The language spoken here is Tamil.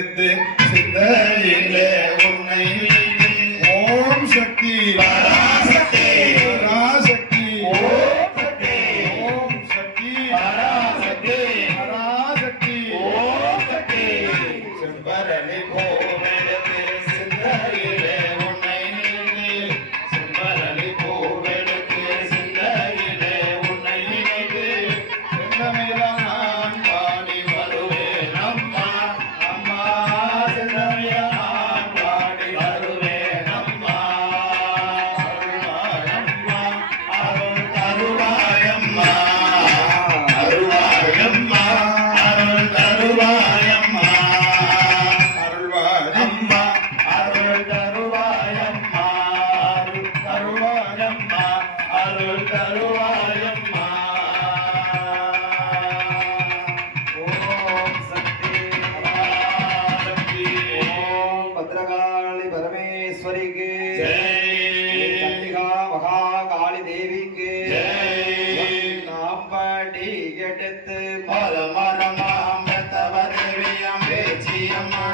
எடுத்து சிந்தையிலே உன்னை ஓம் சக்தி பராசக்தி பராசக்தி ஓம் சக்தி ஓம் சக்தி பராசக்தி பராசக்தி ஓம் சக்தி செம்பரளி பூவெடுத்து சிந்தையிலே உன்னை செம்பரளி பூவெடுத்து சிந்தையிலே உன்னை நினைத்து செந்தமிழான் நான் பாடி வருவேன் அம்மா அம்மா செந்தமிழான் நான் பாடி வருவேன் அம்மா அருள் தருவாயம்மா அருள்வாயம்மா அருள் தருவாயம்மா அருள்வாயம்மா அருள் தருவாயம்மா அருள் தருவாயம்மா அருள் தருவாயம்மா ஓம் சக்தி பராசக்தி ஓம் பத்ரகாளி பரமேஸ்வரிக்கு ஜெய் கன்னிகா மகாகாளி தேவிக்கு ஜெய் நாம் பாடி எடுத்து பலமரமாம் தவ தேவியம் பேச்சியம்மா